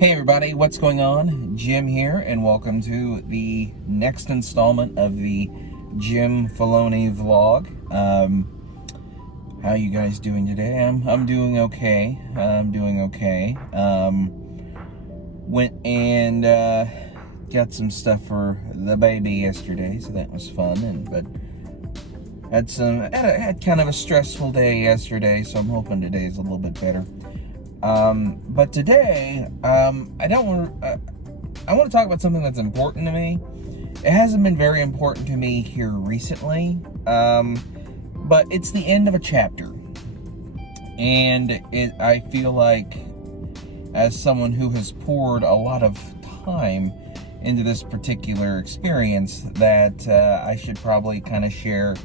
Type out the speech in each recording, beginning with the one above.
Hey everybody, what's going on? Jim here, and welcome to the next installment of the Jim Filoni vlog. How you guys doing today? I'm doing okay. Went and got some stuff for the baby yesterday, so that was fun. But had kind of a stressful day yesterday, so I'm hoping today's a little bit better. But today, I want to talk about something that's important to me. It hasn't been very important to me here recently, but it's the end of a chapter. And I feel like, as someone who has poured a lot of time into this particular experience, that I should probably kind of share,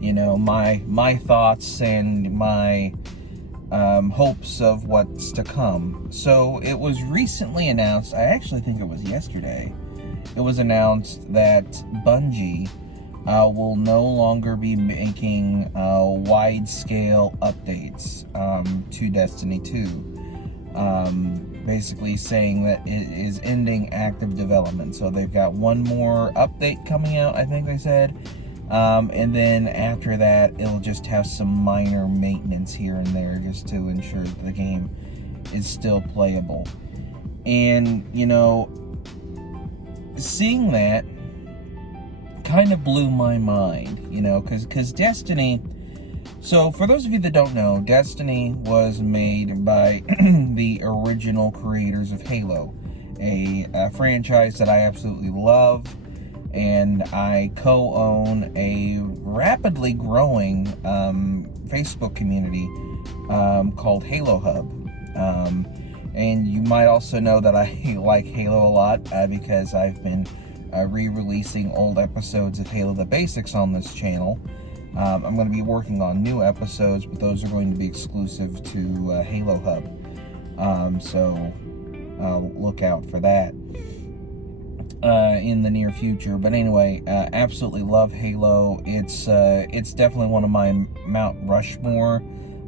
my thoughts and my hopes of what's to come. So it was recently announced, I actually think it was yesterday, it was announced that Bungie will no longer be making wide-scale updates to Destiny 2. Basically saying that it is ending active development. So they've got one more update coming out, I think they said. And then after that, it'll just have some minor maintenance here and there just to ensure that the game is still playable. And, seeing that kind of blew my mind, because Destiny... So, for those of you that don't know, Destiny was made by the original creators of Halo, a franchise that I absolutely love. And I co-own a rapidly growing Facebook community called Halo Hub. And you might also know that I like Halo a lot because I've been re-releasing old episodes of Halo the Basics on this channel. I'm going to be working on new episodes, but those are going to be exclusive to Halo Hub. So look out for that in the near future. But anyway, absolutely love Halo. It's definitely one of my Mount Rushmore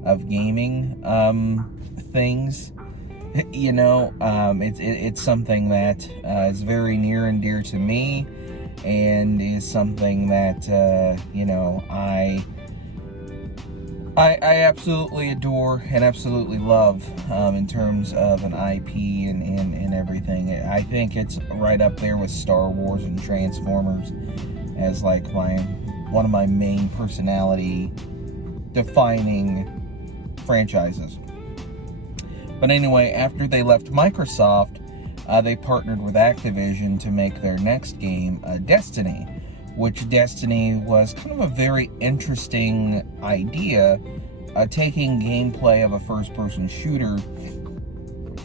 of gaming things. It's something that is very near and dear to me, and is something that I absolutely adore and absolutely love in terms of an IP and everything. I think it's right up there with Star Wars and Transformers as like one of my main personality defining franchises. But anyway, after they left Microsoft, they partnered with Activision to make their next game, Destiny. Which Destiny was kind of a very interesting idea, taking gameplay of a first-person shooter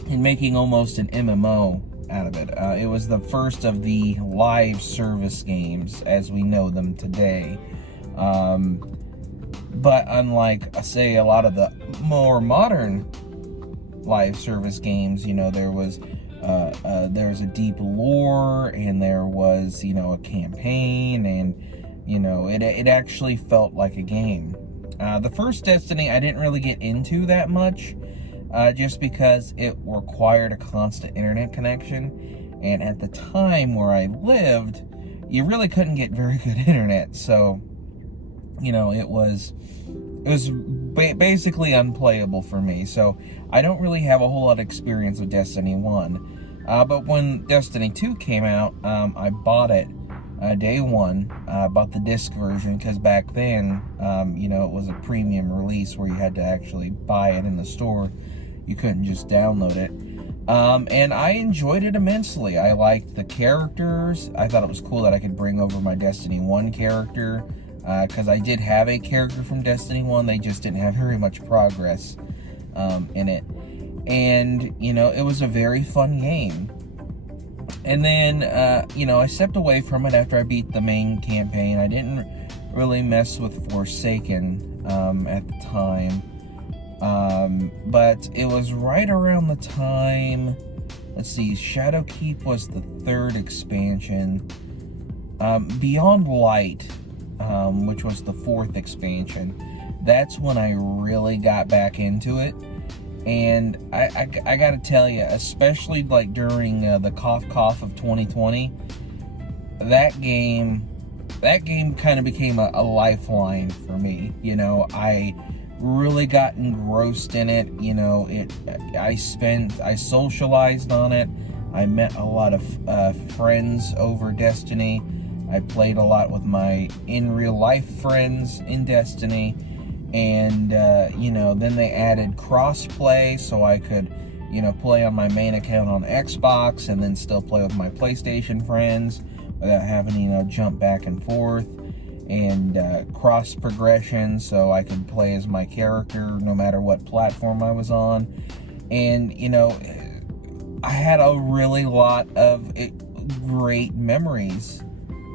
and making almost an MMO out of it. It was the first of the live service games as we know them today. But unlike, say, a lot of the more modern live service games, there was a deep lore, and there was, a campaign, and, it actually felt like a game. The first Destiny I didn't really get into that much, just because it required a constant internet connection, and at the time where I lived, you really couldn't get very good internet, so, it was basically unplayable for me. So I don't really have a whole lot of experience with Destiny 1. But when Destiny 2 came out, I bought it day one. Bought the disc version because back then, it was a premium release where you had to actually buy it in the store. You couldn't just download it. And I enjoyed it immensely. I liked the characters. I thought it was cool that I could bring over my Destiny 1 character. Because I did have a character from Destiny 1, they just didn't have very much progress in it. And, it was a very fun game. And then, I stepped away from it after I beat the main campaign. I didn't really mess with Forsaken at the time. But it was right around the time, let's see, Shadowkeep was the third expansion. Beyond Light, which was the fourth expansion, that's when I really got back into it. And I gotta tell you, especially like during the cough of 2020, that game kind of became a lifeline for me. I really got engrossed in it. I socialized on it. I met a lot of friends over Destiny. I played a lot with my in real life friends in Destiny. And then they added crossplay, so I could play on my main account on Xbox and then still play with my PlayStation friends without having to jump back and forth. And cross progression, so I could play as my character no matter what platform I was on. And I had a really lot of great memories.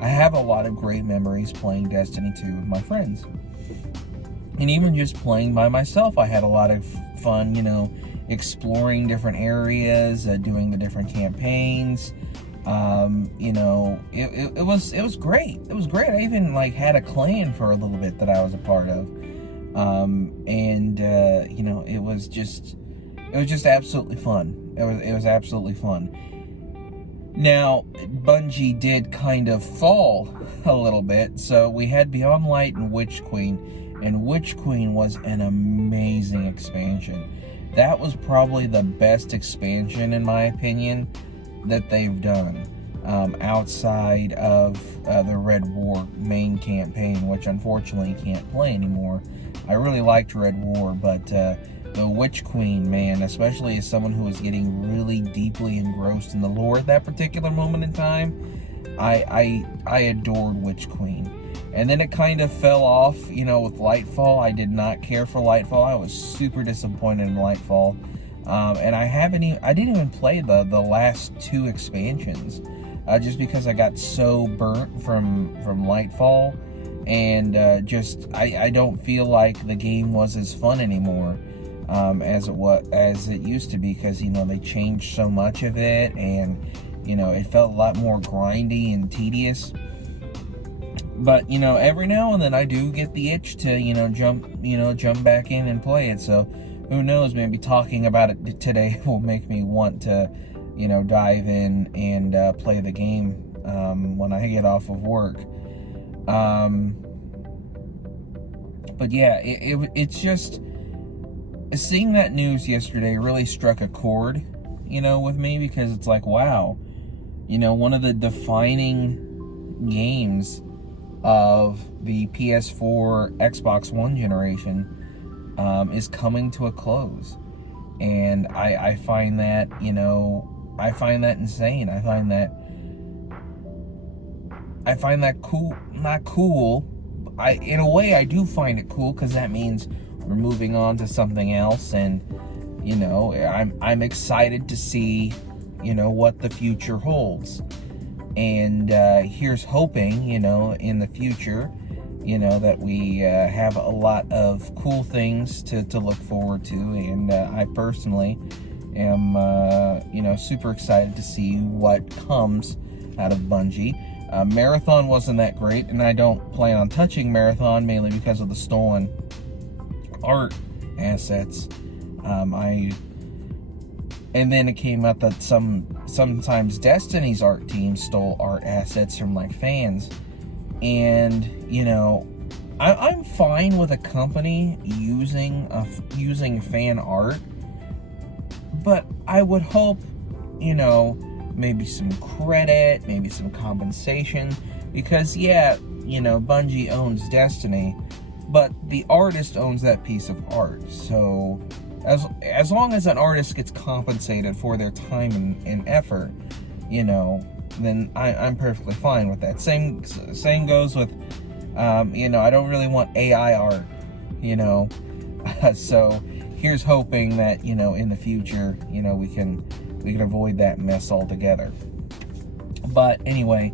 I have a lot of great memories playing Destiny 2 with my friends. And even just playing by myself, I had a lot of fun, exploring different areas, doing the different campaigns. It was great. It was great. I even had a clan for a little bit that I was a part of. It was just absolutely fun. It was absolutely fun. Now, Bungie did kind of fall a little bit. So we had Beyond Light and Witch Queen, and Witch Queen was an amazing expansion. That was probably the best expansion, in my opinion, that they've done, outside of the Red War main campaign, which unfortunately you can't play anymore. I really liked Red War, but the Witch Queen, man, especially as someone who was getting really deeply engrossed in the lore at that particular moment in time, I adored Witch Queen. And then it kind of fell off, with Lightfall. I did not care for Lightfall. I was super disappointed in Lightfall. And I didn't even play the last two expansions, just because I got so burnt from Lightfall, and I don't feel like the game was as fun anymore as it used to be, because they changed so much of it, and it felt a lot more grindy and tedious. But every now and then I do get the itch to jump back in and play it. So who knows, maybe talking about it today will make me want to, dive in and play the game when I get off of work. But yeah, it's just, seeing that news yesterday really struck a chord, with me, because it's like, wow, one of the defining games of the PS4, Xbox One generation is coming to a close. And I find that, I find that insane. I find that cool. Not cool. In a way, I do find it cool, because that means we're moving on to something else. And, I'm excited to see, what the future holds. And here's hoping, in the future, that we have a lot of cool things to look forward to. And I personally am, super excited to see what comes out of Bungie. Marathon wasn't that great, and I don't plan on touching Marathon, mainly because of the stolen art assets. And then it came out that sometimes Destiny's art team stole art assets from fans. And I'm fine with a company using fan art, but I would hope maybe some credit, maybe some compensation, because Bungie owns Destiny, but the artist owns that piece of art. So as long as an artist gets compensated for their time and effort, then I'm perfectly fine with that. Same goes with, I don't really want AI art, so here's hoping that, in the future, we can avoid that mess altogether. But anyway,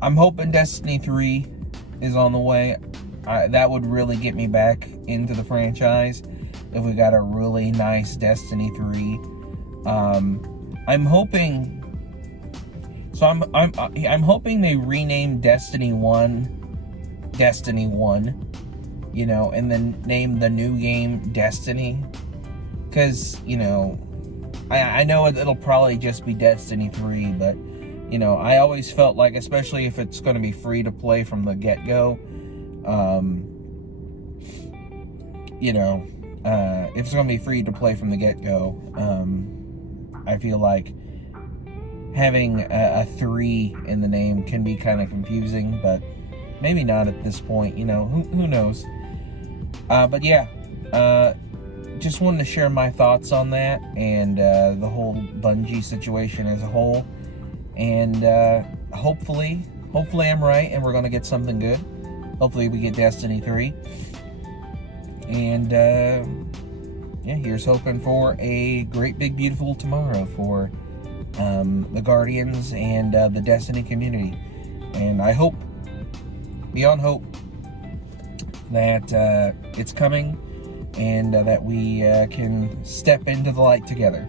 I'm hoping Destiny 3 is on the way. That would really get me back into the franchise if we got a really nice Destiny 3. I'm hoping they rename Destiny 1 Destiny 1, and then name the new game Destiny. because, you know, I know it'll probably just be Destiny 3, but, you know, I always felt like, especially if it's going to be free to play from the get-go, you know, if it's going to be free to play from the get-go, I feel like having a 3 in the name can be kind of confusing, but maybe not at this point, you know, who knows. But yeah, just wanted to share my thoughts on that, and the whole Bungie situation as a whole, and hopefully I'm right, and we're going to get something good. Hopefully we get Destiny 3, and yeah, here's hoping for a great big beautiful tomorrow for the Guardians and the Destiny community. And I hope, beyond hope, that it's coming, and that we can step into the light together.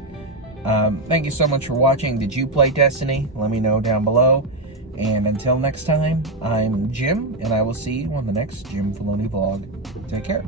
Thank you so much for watching. Did you play Destiny? Let me know down below. And until next time, I'm Jim, and I will see you on the next Jim Filoni vlog. Take care.